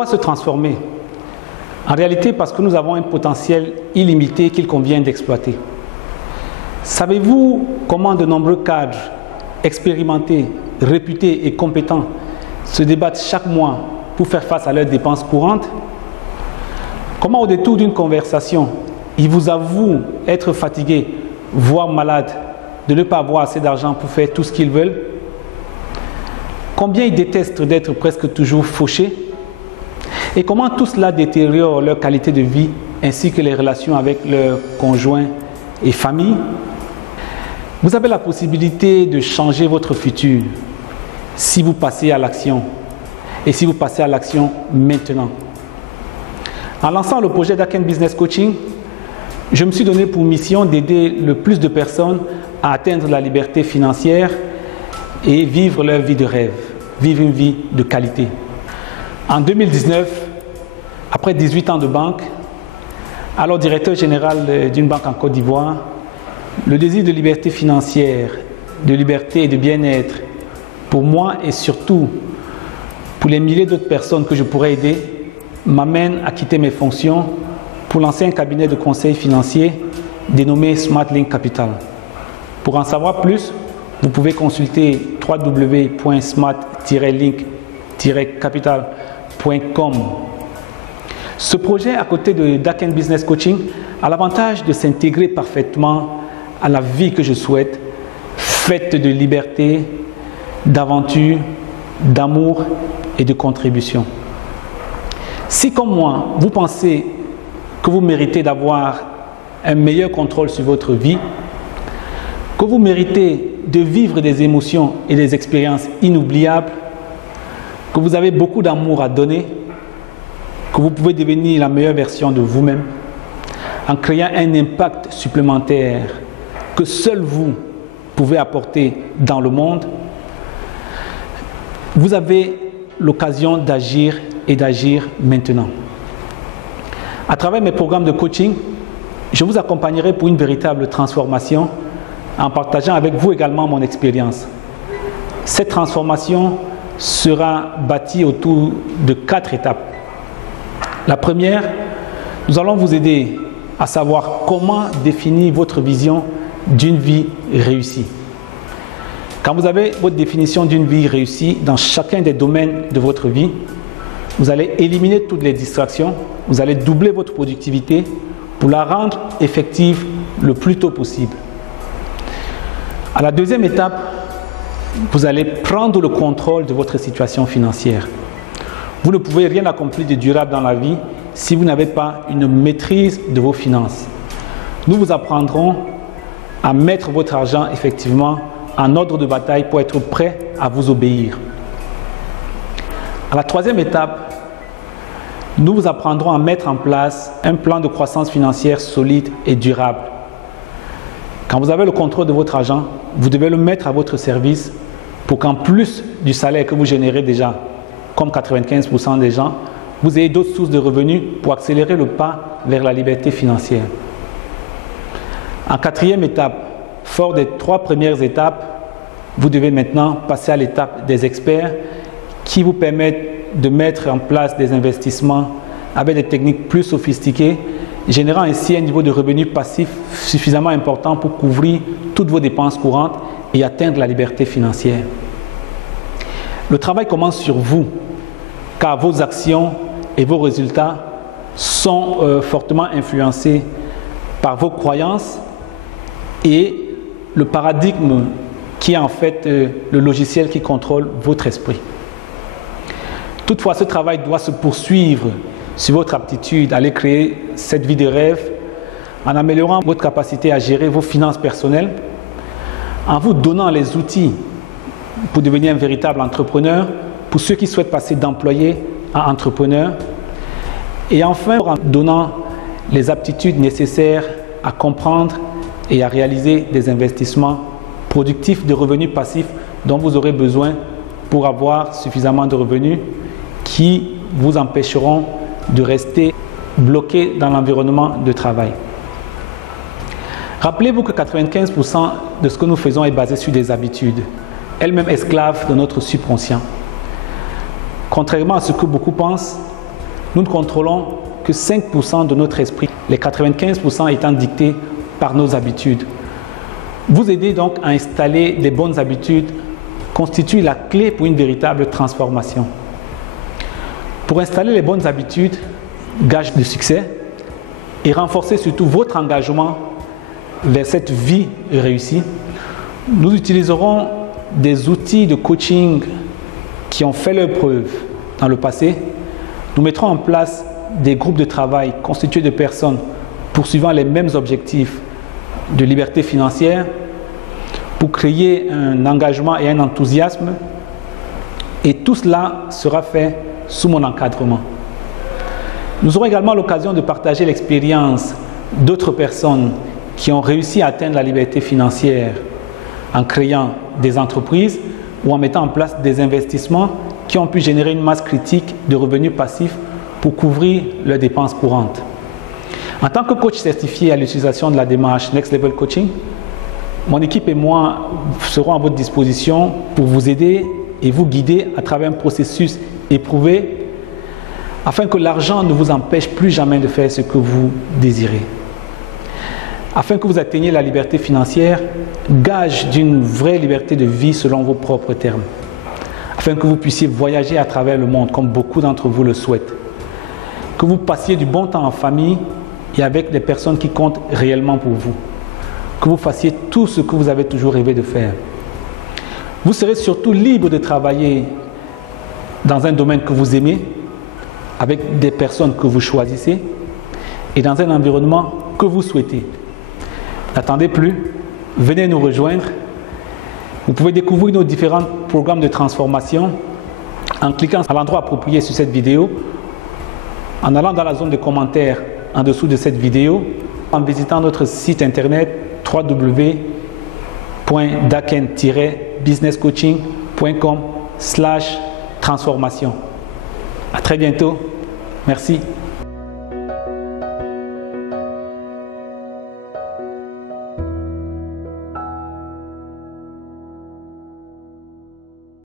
Pourquoi se transformer? En réalité, parce que nous avons un potentiel illimité qu'il convient d'exploiter. Savez-vous comment de nombreux cadres expérimentés, réputés et compétents se débattent chaque mois pour faire face à leurs dépenses courantes? Comment au détour d'une conversation, ils vous avouent être fatigués, voire malades, de ne pas avoir assez d'argent pour faire tout ce qu'ils veulent? Combien ils détestent d'être presque toujours fauchés? Et comment tout cela détériore leur qualité de vie ainsi que les relations avec leurs conjoints et famille? Vous avez la possibilité de changer votre futur si vous passez à l'action et si vous passez à l'action maintenant. En lançant le projet d'Aken Business Coaching, je me suis donné pour mission d'aider le plus de personnes à atteindre la liberté financière et vivre leur vie de rêve, vivre une vie de qualité. En 2019, après 18 ans de banque, alors directeur général d'une banque en Côte d'Ivoire, le désir de liberté financière, de liberté et de bien-être, pour moi et surtout pour les milliers d'autres personnes que je pourrais aider, m'amène à quitter mes fonctions pour lancer un cabinet de conseil financier dénommé SmartLink Capital. Pour en savoir plus, vous pouvez consulter www.smart-link-capital.com. Ce projet, à côté d'Aken Business Coaching, a l'avantage de s'intégrer parfaitement à la vie que je souhaite, faite de liberté, d'aventure, d'amour et de contribution. Si, comme moi, vous pensez que vous méritez d'avoir un meilleur contrôle sur votre vie, que vous méritez de vivre des émotions et des expériences inoubliables, que vous avez beaucoup d'amour à donner, que vous pouvez devenir la meilleure version de vous-même en créant un impact supplémentaire que seul vous pouvez apporter dans le monde, vous avez l'occasion d'agir et d'agir maintenant. À travers mes programmes de coaching, je vous accompagnerai pour une véritable transformation en partageant avec vous également mon expérience. Cette transformation sera bâtie autour de 4 étapes. La première, nous allons vous aider à savoir comment définir votre vision d'une vie réussie. Quand vous avez votre définition d'une vie réussie dans chacun des domaines de votre vie, vous allez éliminer toutes les distractions, vous allez doubler votre productivité pour la rendre effective le plus tôt possible. À la deuxième étape, vous allez prendre le contrôle de votre situation financière. Vous ne pouvez rien accomplir de durable dans la vie si vous n'avez pas une maîtrise de vos finances. Nous vous apprendrons à mettre votre argent effectivement en ordre de bataille pour être prêt à vous obéir. À la troisième étape, nous vous apprendrons à mettre en place un plan de croissance financière solide et durable. Quand vous avez le contrôle de votre argent, vous devez le mettre à votre service pour qu'en plus du salaire que vous générez déjà, comme 95% des gens, vous ayez d'autres sources de revenus pour accélérer le pas vers la liberté financière. En quatrième étape, fort des 3 premières étapes, vous devez maintenant passer à l'étape des experts qui vous permettent de mettre en place des investissements avec des techniques plus sophistiquées, générant ainsi un niveau de revenus passifs suffisamment important pour couvrir toutes vos dépenses courantes et atteindre la liberté financière. Le travail commence sur vous, car vos actions et vos résultats sont fortement influencés par vos croyances et le paradigme qui est en fait le logiciel qui contrôle votre esprit. Toutefois, ce travail doit se poursuivre sur votre aptitude à aller créer cette vie de rêve en améliorant votre capacité à gérer vos finances personnelles, en vous donnant les outils pour devenir un véritable entrepreneur, pour ceux qui souhaitent passer d'employé à entrepreneur, et enfin en donnant les aptitudes nécessaires à comprendre et à réaliser des investissements productifs de revenus passifs dont vous aurez besoin pour avoir suffisamment de revenus qui vous empêcheront de rester bloqué dans l'environnement de travail. Rappelez-vous que 95% de ce que nous faisons est basé sur des habitudes, elles-mêmes esclaves de notre subconscient. Contrairement à ce que beaucoup pensent, nous ne contrôlons que 5% de notre esprit, les 95% étant dictés par nos habitudes. Vous aider donc à installer les bonnes habitudes constitue la clé pour une véritable transformation. Pour installer les bonnes habitudes, gage de succès, et renforcer surtout votre engagement vers cette vie réussie, nous utiliserons des outils de coaching qui ont fait leur preuve dans le passé. Nous mettrons en place des groupes de travail constitués de personnes poursuivant les mêmes objectifs de liberté financière pour créer un engagement et un enthousiasme. Et tout cela sera fait sous mon encadrement. Nous aurons également l'occasion de partager l'expérience d'autres personnes qui ont réussi à atteindre la liberté financière en créant des entreprises ou en mettant en place des investissements qui ont pu générer une masse critique de revenus passifs pour couvrir leurs dépenses courantes. En tant que coach certifié à l'utilisation de la démarche Next Level Coaching, mon équipe et moi serons à votre disposition pour vous aider et vous guider à travers un processus éprouvé afin que l'argent ne vous empêche plus jamais de faire ce que vous désirez. Afin que vous atteigniez la liberté financière, gage d'une vraie liberté de vie selon vos propres termes. Afin que vous puissiez voyager à travers le monde comme beaucoup d'entre vous le souhaitent. Que vous passiez du bon temps en famille et avec des personnes qui comptent réellement pour vous. Que vous fassiez tout ce que vous avez toujours rêvé de faire. Vous serez surtout libre de travailler dans un domaine que vous aimez, avec des personnes que vous choisissez et dans un environnement que vous souhaitez. N'attendez plus, venez nous rejoindre. Vous pouvez découvrir nos différents programmes de transformation en cliquant à l'endroit approprié sur cette vidéo, en allant dans la zone de commentaires en dessous de cette vidéo, en visitant notre site internet www.daken-businesscoaching.com/transformation. À très bientôt. Merci.